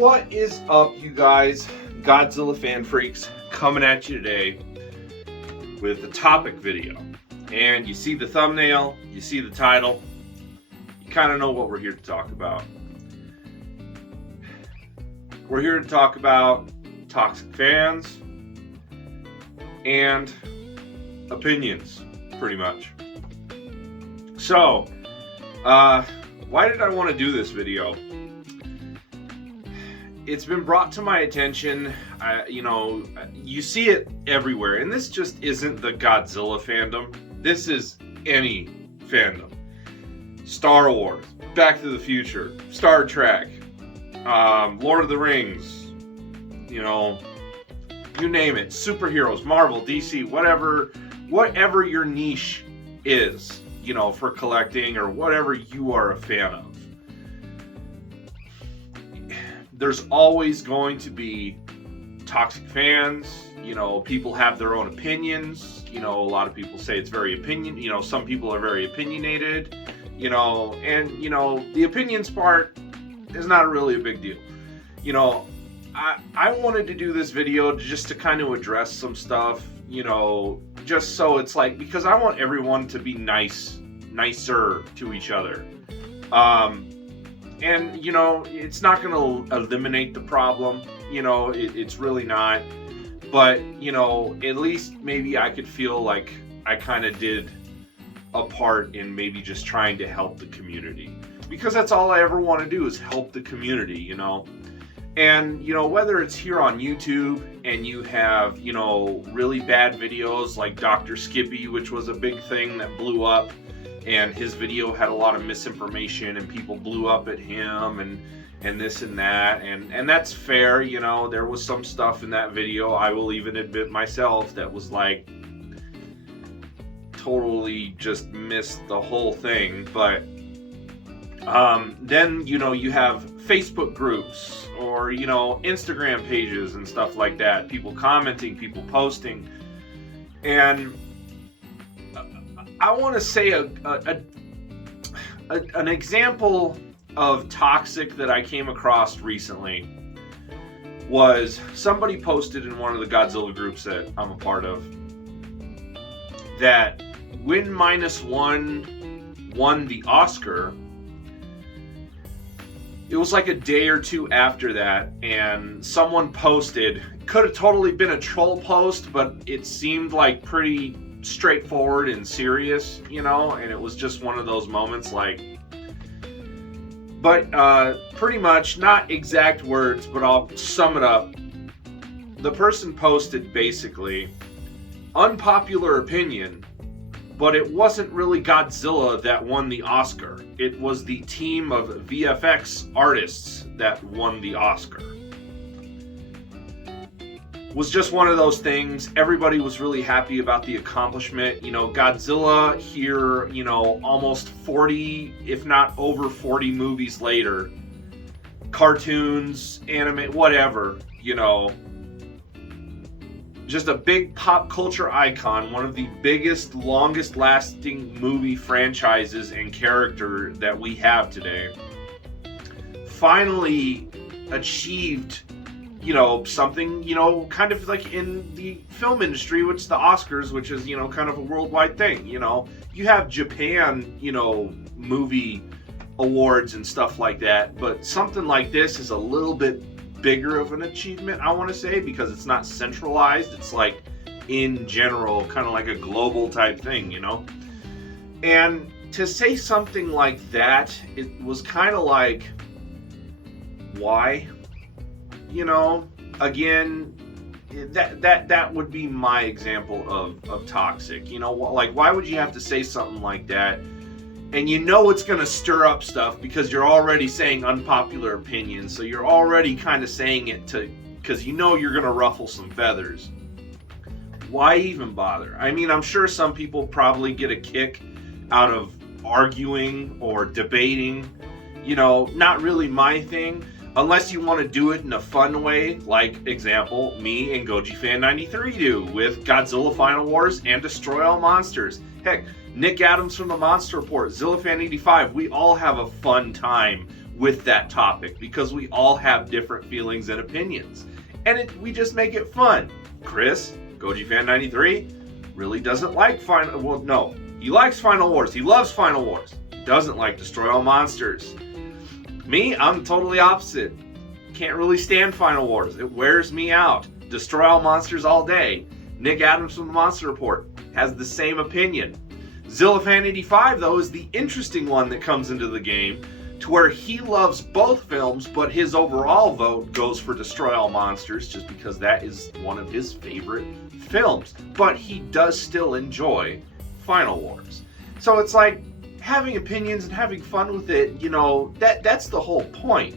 What is up, you guys? Godzilla fan freaks coming at you today with a topic video. And you see the thumbnail, you see the title, you kind of know what we're here to talk about. We're here to talk about toxic fans and opinions, pretty much. So, why did I want to do this video? It's been brought to my attention, you see it everywhere, and this just isn't the Godzilla fandom. This is any fandom. Star Wars, Back to the Future, Star Trek, Lord of the Rings, you name it, superheroes, Marvel, DC, whatever your niche is, for collecting or whatever you are a fan of. There's always going to be toxic fans. People have their own opinions. A lot of people say it's very some people are very opinionated, and the opinions part is not really a big deal. I wanted to do this video just to kind of address some stuff, just so it's like, because I want everyone to be nicer to each other. And, it's not going to eliminate the problem, it's really not. But, at least maybe I could feel like I kind of did a part in maybe just trying to help the community. Because that's all I ever want to do is help the community, And, whether it's here on YouTube and you have, really bad videos like Dr. Skippy, which was a big thing that blew up. And his video had a lot of misinformation and people blew up at him and this and that. And that's fair, there was some stuff in that video, I will even admit myself, that was like totally just missed the whole thing. But then, you have Facebook groups or, Instagram pages and stuff like that. People commenting, people posting. And I want to say an example of toxic that I came across recently was somebody posted in one of the Godzilla groups that I'm a part of that when -1 won the Oscar, it was like a day or two after that, and someone posted, could have totally been a troll post, but it seemed like pretty straightforward and serious, and it was just one of those moments but pretty much, not exact words, but I'll sum it up. The person posted basically, unpopular opinion, but it wasn't really Godzilla that won the Oscar. It was the team of VFX artists that won the Oscar. Was just one of those things. Everybody was really happy about the accomplishment. Godzilla here, almost 40, if not over 40 movies later, cartoons, anime, whatever, just a big pop culture icon, one of the biggest, longest lasting movie franchises and character that we have today, finally achieved something, kind of like in the film industry, which is the Oscars, which is, kind of a worldwide thing. You have Japan, movie awards and stuff like that, but something like this is a little bit bigger of an achievement, I want to say, because it's not centralized. It's like in general, kind of like a global type thing, And to say something like that, it was kind of like, why? Again, that would be my example of toxic. Like, why would you have to say something like that? And it's going to stir up stuff because you're already saying unpopular opinions. So you're already kind of saying it because you're going to ruffle some feathers. Why even bother? I mean, I'm sure some people probably get a kick out of arguing or debating. Not really my thing. Unless you want to do it in a fun way, like, example, me and GojiFan93 do with Godzilla Final Wars and Destroy All Monsters. Heck, Nick Adams from the Monster Report, ZillaFan85, we all have a fun time with that topic because we all have different feelings and opinions. And we just make it fun. Chris, Goji Fan 93, really doesn't like he likes Final Wars. He loves Final Wars. Doesn't like Destroy All Monsters. Me, I'm totally opposite. Can't really stand Final Wars. It wears me out. Destroy All Monsters all day. Nick Adams from the Monster Report has the same opinion. Zillafan85, though, is the interesting one that comes into the game, to where he loves both films, but his overall vote goes for Destroy All Monsters just because that is one of his favorite films. But he does still enjoy Final Wars. So it's like having opinions and having fun with it, that's the whole point.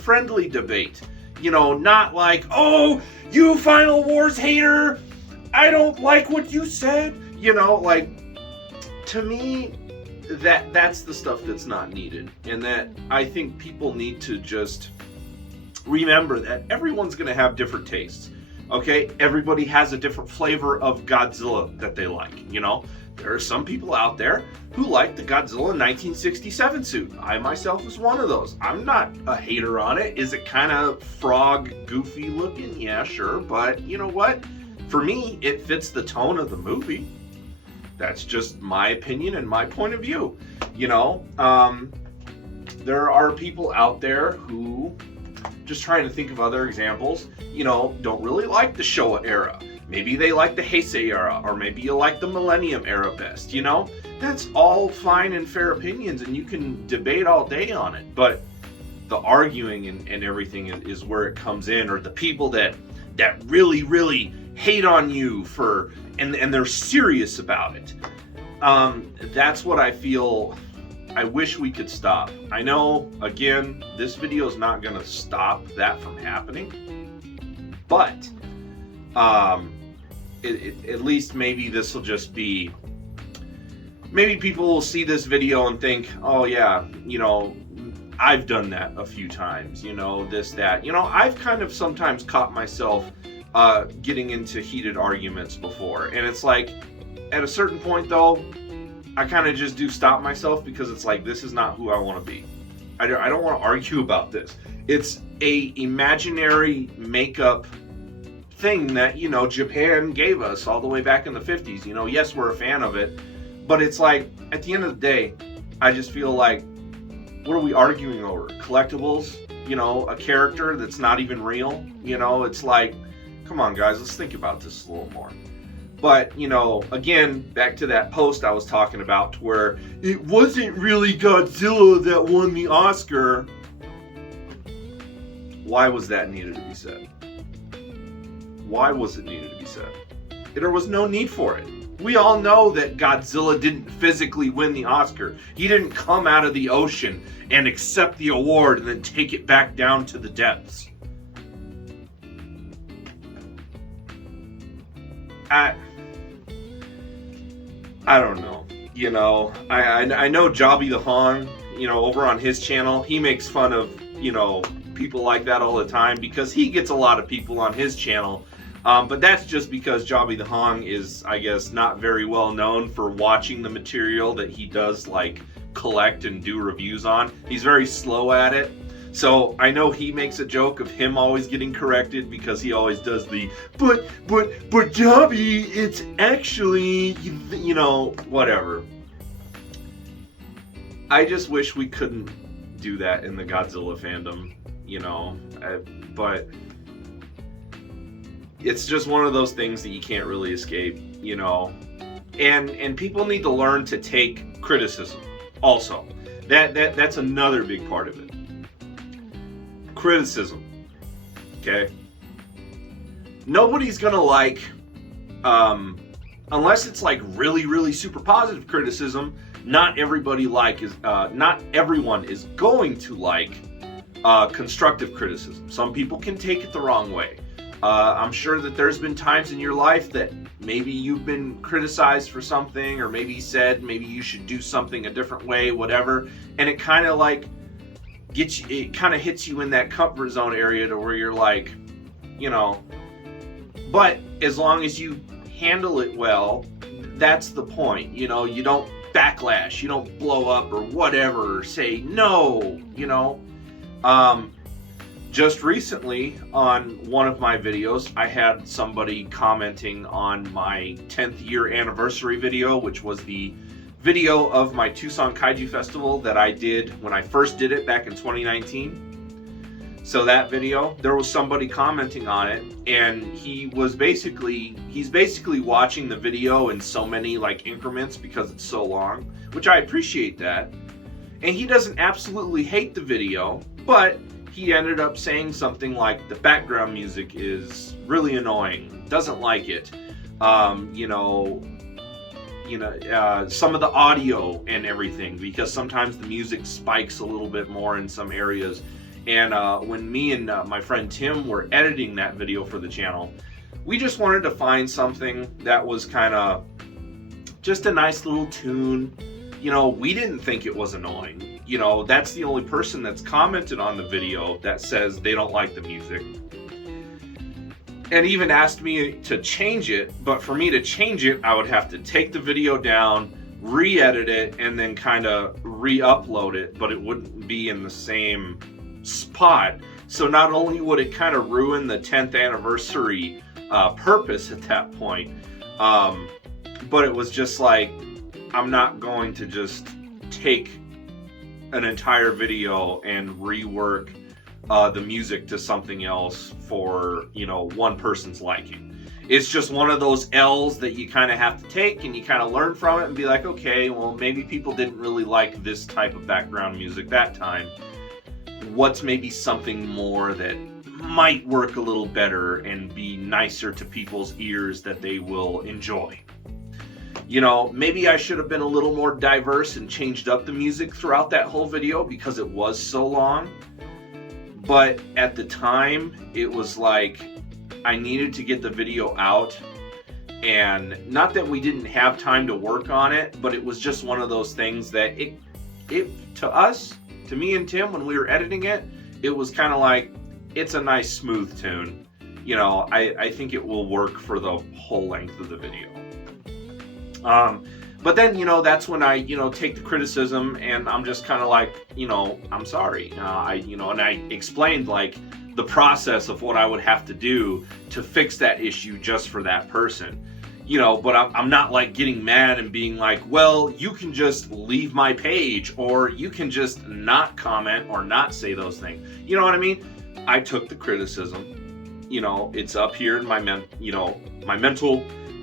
Friendly debate. Not like, oh, you Final Wars hater, I don't like what you said. To me, that's the stuff that's not needed. And that I think people need to just remember that everyone's going to have different tastes. Okay? Everybody has a different flavor of Godzilla that they like, There are some people out there who like the Godzilla 1967 suit. I myself was one of those. I'm not a hater on it. Is it kind of frog goofy looking? Yeah, sure. But you know what? For me, it fits the tone of the movie. That's just my opinion and my point of view. There are people out there who, just trying to think of other examples, don't really like the Showa era. Maybe they like the Heisei era, or maybe you like the Millennium era best, That's all fine and fair opinions, and you can debate all day on it. But the arguing and everything is where it comes in, or the people that really, really hate on you for, and they're serious about it. That's what I feel I wish we could stop. I know, again, this video is not going to stop that from happening, but at least maybe this will just be, maybe people will see this video and think, oh yeah, I've done that a few times, this, that. I've kind of sometimes caught myself getting into heated arguments before, and it's like, at a certain point though, I kind of just do stop myself, because it's like, this is not who I want to be. I don't want to argue about this. It's a imaginary makeup thing that, Japan gave us all the way back in the 50s. Yes, we're a fan of it, but it's like, at the end of the day, I just feel like, what are we arguing over? Collectibles? A character that's not even real? It's like, come on guys, let's think about this a little more. But, again, back to that post I was talking about, to where it wasn't really Godzilla that won the Oscar. Why was that needed to be said? Why was it needed to be said? There was no need for it. We all know that Godzilla didn't physically win the Oscar. He didn't come out of the ocean and accept the award and then take it back down to the depths. I don't know. I know Jobby the Hong, over on his channel, he makes fun of, people like that all the time, because he gets a lot of people on his channel. But that's just because Jobby the Hong is, I guess, not very well known for watching the material that he does, like, collect and do reviews on. He's very slow at it. So I know he makes a joke of him always getting corrected, because he always does the, but Jobby, it's actually, whatever. I just wish we couldn't do that in the Godzilla fandom, but it's just one of those things that you can't really escape, and people need to learn to take criticism also. That's another big part of it. Criticism, okay? Nobody's gonna like, unless it's like really, really super positive criticism. Not everyone is going to like constructive criticism. Some people can take it the wrong way. I'm sure that there's been times in your life that maybe you've been criticized for something, or maybe said maybe you should do something a different way, whatever, and it kind of like it kind of hits you in that comfort zone area, to where you're like, but as long as you handle it well, that's the point. You don't backlash. You don't blow up or whatever, or say no, Just recently on one of my videos, I had somebody commenting on my 10th year anniversary video, which was the video of my Tucson Kaiju Festival that I did when I first did it back in 2019. So that video, there was somebody commenting on it, and he's basically watching the video in so many like increments because it's so long, which I appreciate that. And he doesn't absolutely hate the video, but he ended up saying something like the background music is really annoying, doesn't like it. Some of the audio and everything, because sometimes the music spikes a little bit more in some areas. And when me and my friend Tim were editing that video for the channel, we just wanted to find something that was kind of just a nice little tune. We didn't think it was annoying. That's the only person that's commented on the video that says they don't like the music. And even asked me to change it, but for me to change it, I would have to take the video down, re-edit it, and then kind of re-upload it, but it wouldn't be in the same spot. So not only would it kind of ruin the 10th anniversary purpose at that point, but it was just like, I'm not going to just take an entire video and rework the music to something else for one person's liking. It's just one of those L's that you kind of have to take, and you kind of learn from it and be like, okay, well, maybe people didn't really like this type of background music that time. What's maybe something more that might work a little better and be nicer to people's ears that they will enjoy? Maybe I should have been a little more diverse and changed up the music throughout that whole video because it was so long. But at the time, it was like I needed to get the video out. And not that we didn't have time to work on it, but it was just one of those things that it to me and Tim, when we were editing it, it was kind of like, it's a nice smooth tune. I think it will work for the whole length of the video. But then, that's when I, take the criticism, and I'm just kind of like, I'm sorry. And I explained like the process of what I would have to do to fix that issue just for that person. But I'm not like getting mad and being like, well, you can just leave my page, or you can just not comment or not say those things. You know what I mean? I took the criticism. It's up here in my mental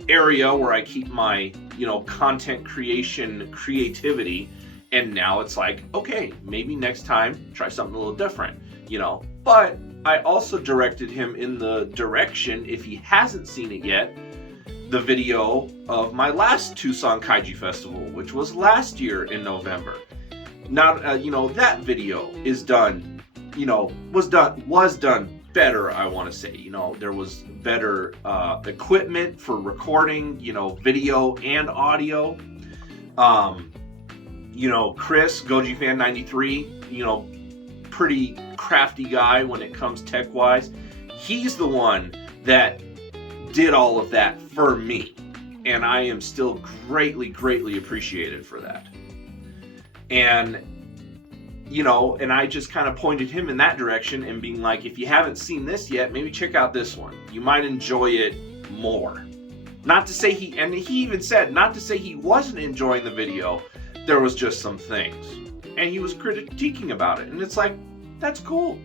area where I keep my, content creativity. And now it's like, okay, maybe next time try something a little different, But I also directed him in the direction, if he hasn't seen it yet, the video of my last Tucson Kaiju Festival, which was last year in November. Now, that video is done, was done better, I want to say. There was better equipment for recording, video and audio. Chris, Goji Fan 93, pretty crafty guy when it comes tech-wise. He's the one that did all of that for me, and I am still greatly appreciated for that. And and I just kind of pointed him in that direction and being like, if you haven't seen this yet, maybe check out this one. You might enjoy it more. Not to say he even said, not to say he wasn't enjoying the video, there was just some things. And he was critiquing about it. And it's like, that's cool.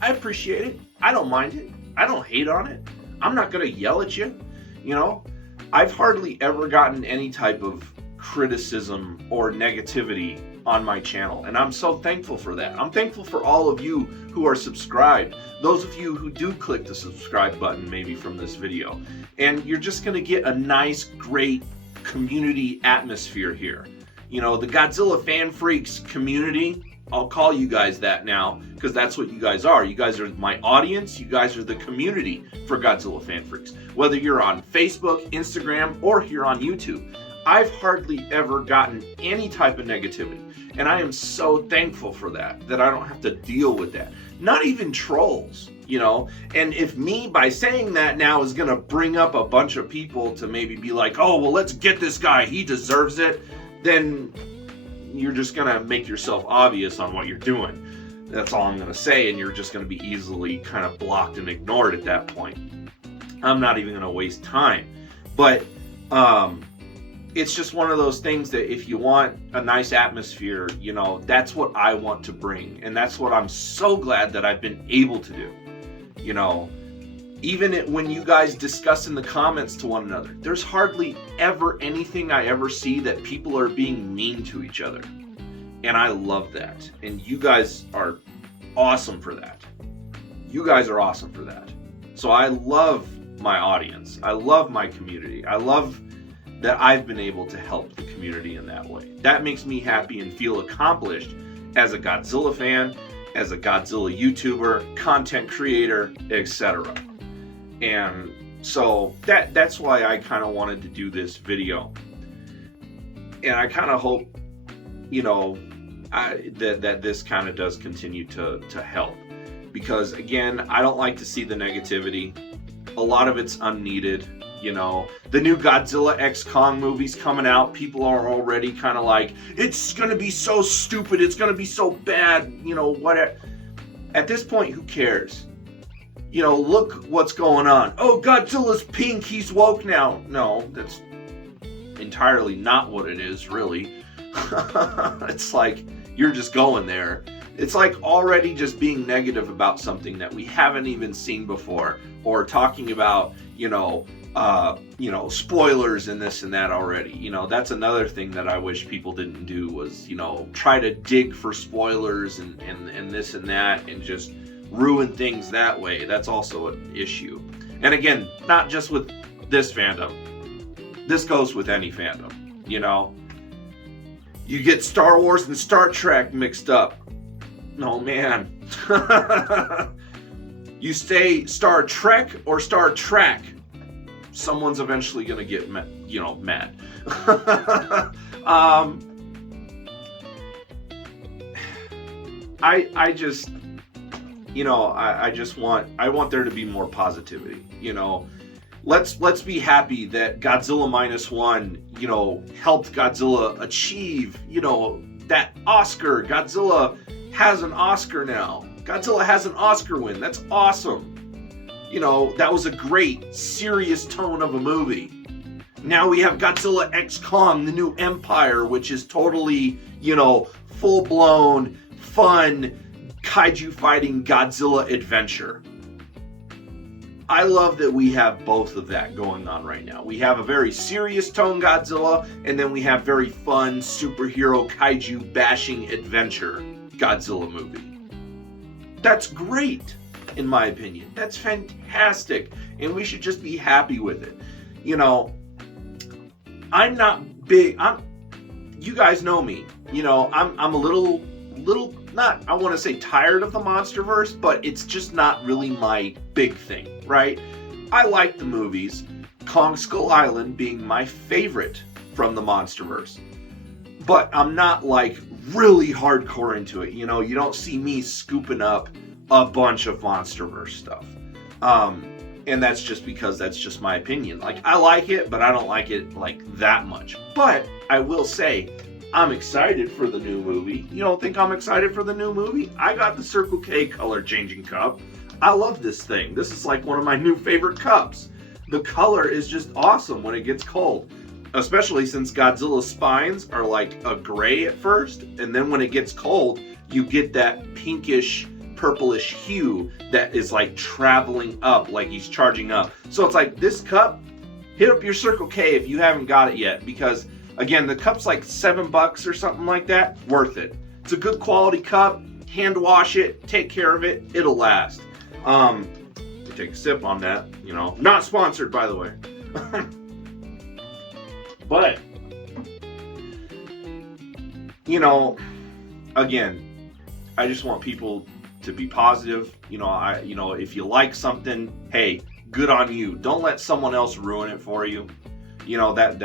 I appreciate it. I don't mind it. I don't hate on it. I'm not going to yell at you. I've hardly ever gotten any type of criticism or negativity on my channel, and I'm so thankful for that. I'm thankful for all of you who are subscribed, those of you who do click the subscribe button maybe from this video, and you're just going to get a nice, great community atmosphere here. The Godzilla Fan Freaks community, I'll call you guys that now, because that's what you guys are. You guys are my audience. You guys are the community for Godzilla Fan Freaks. Whether you're on Facebook, Instagram, or here on YouTube, I've hardly ever gotten any type of negativity. And I am so thankful for that I don't have to deal with that. Not even trolls, And if me, by saying that now, is going to bring up a bunch of people to maybe be like, oh, well, let's get this guy, he deserves it. then you're just going to make yourself obvious on what you're doing. That's all I'm going to say, and you're just going to be easily kind of blocked and ignored at that point. I'm not even going to waste time. But it's just one of those things that if you want a nice atmosphere, you know, that's what I want to bring. And that's what I'm so glad that I've been able to do. You know, even when you guys discuss in the comments to one another, there's hardly ever anything I ever see that people are being mean to each other. And I love that. And you guys are awesome for that. You guys are awesome for that. So I love my audience. I love my community. I love that I've been able to help the community in that way. That makes me happy and feel accomplished as a Godzilla fan, as a Godzilla YouTuber, content creator, etc. And so that's why I kind of wanted to do this video. And I kind of hope, you know, that this kind of does continue to help. Because again, I don't like to see the negativity. A lot of it's unneeded. You know, the new Godzilla X Kong movie's coming out. People are already kind of like, it's going to be so stupid. It's going to be so bad. You know, whatever. At this point, who cares? You know, look what's going on. Oh, Godzilla's pink. He's woke now. No, that's entirely not what it is, really. It's like, you're just going there. It's like already just being negative about something that we haven't even seen before, or talking about, you know, spoilers and this and that already. You know, that's another thing that I wish people didn't do was, you know, try to dig for spoilers and this and that and just ruin things that way. That's also an issue. And again, not just with this fandom. This goes with any fandom, you know. You get Star Wars and Star Trek mixed up. No, man. You say Star Trek or Star Trek, someone's eventually going to get, mad. I just, you know, I want there to be more positivity, you know. Let's be happy that Godzilla -1, you know, helped Godzilla achieve, you know, that Oscar. Godzilla has an Oscar now. Godzilla has an Oscar win. That's awesome. You know, that was a great, serious tone of a movie. Now we have Godzilla X Kong, the new Empire, which is totally, you know, full-blown, fun, kaiju fighting Godzilla adventure. I love that we have both of that going on right now. We have a very serious tone Godzilla, and then we have very fun, superhero, kaiju bashing adventure Godzilla movie. That's great, in my opinion. That's fantastic, and we should just be happy with it. You know, I'm not big. You guys know me. You know, I'm a little not, I want to say tired of the MonsterVerse, but it's just not really my big thing, right? I like the movies, Kong Skull Island being my favorite from the MonsterVerse. But I'm not like really hardcore into it. You know, you don't see me scooping up a bunch of MonsterVerse stuff. And that's just because that's just my opinion. Like, I like it, but I don't like it like that much. But I will say, I'm excited for the new movie. You don't think I'm excited for the new movie? I got the Circle K color changing cup. I love this thing. This is like one of my new favorite cups. The color is just awesome when it gets cold. Especially since Godzilla's spines are like a gray at first, and then when it gets cold, you get that pinkish, purplish hue that is like traveling up, like he's charging up. So it's like, this cup, hit up your Circle K if you haven't got it yet, because again, the cup's like $7 or something like that. Worth it. It's a good quality cup. Hand wash it. Take care of it. It'll last. Take a sip on that. You know, not sponsored, by the way. But, you know, again, I just want people to be positive. You know, if you like something, hey, good on you. Don't let someone else ruin it for you. You know, that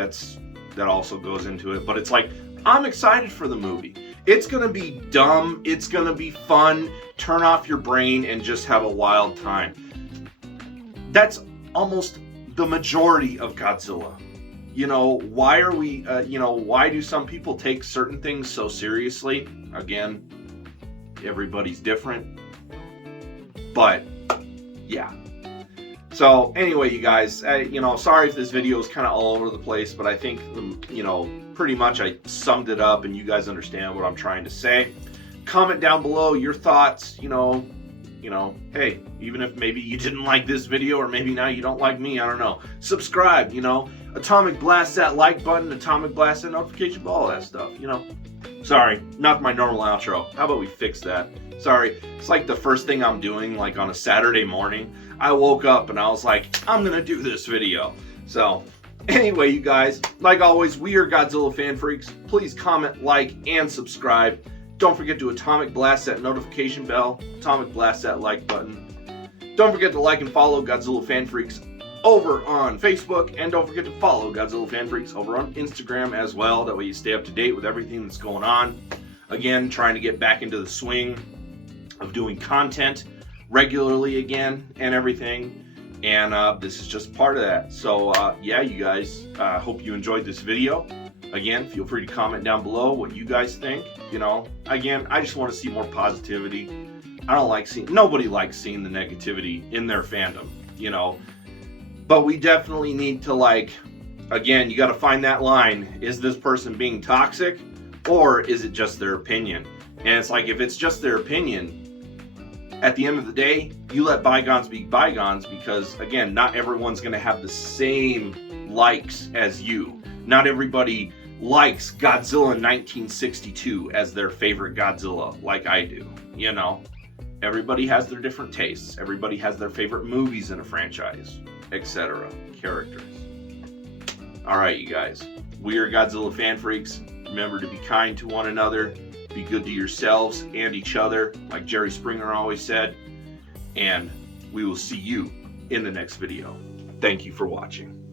also goes into it. But it's like, I'm excited for the movie. It's going to be dumb. It's going to be fun. Turn off your brain and just have a wild time. That's almost the majority of Godzilla. You know, why are we, why do some people take certain things so seriously? Again, everybody's different. But, yeah. So, anyway, you guys, sorry if this video is kind of all over the place, but I think, pretty much I summed it up and you guys understand what I'm trying to say. Comment down below your thoughts, hey, even if maybe you didn't like this video or maybe now you don't like me, I don't know. Subscribe, Atomic Blast that like button, Atomic Blast that notification bell, all that stuff, Sorry, not my normal outro. How about we fix that? Sorry, it's like the first thing I'm doing, like on a Saturday morning. I woke up and I was like, I'm gonna do this video. So, anyway, you guys, like always, we are Godzilla Fan Freaks. Please comment, like, and subscribe. Don't forget to Atomic Blast that notification bell, Atomic Blast that like button. Don't forget to like and follow Godzilla Fan Freaks over on Facebook, and don't forget to follow Godzilla Fan Freaks over on Instagram as well. That way you stay up to date with everything that's going on. Again, trying to get back into the swing of doing content regularly again and everything. And this is just part of that. So yeah, you guys, hope you enjoyed this video. Again, feel free to comment down below what you guys think. Again, I just want to see more positivity. Nobody likes seeing the negativity in their fandom, But we definitely need to, again, you got to find that line. Is this person being toxic, or is it just their opinion? And it's like, if it's just their opinion, at the end of the day, you let bygones be bygones, because, again, not everyone's going to have the same likes as you. Not everybody likes Godzilla 1962 as their favorite Godzilla like I do, Everybody has their different tastes. Everybody has their favorite movies in a franchise, etc. Characters. Alright, you guys. We are Godzilla Fan Freaks. Remember to be kind to one another. Be good to yourselves and each other, like Jerry Springer always said. And we will see you in the next video. Thank you for watching.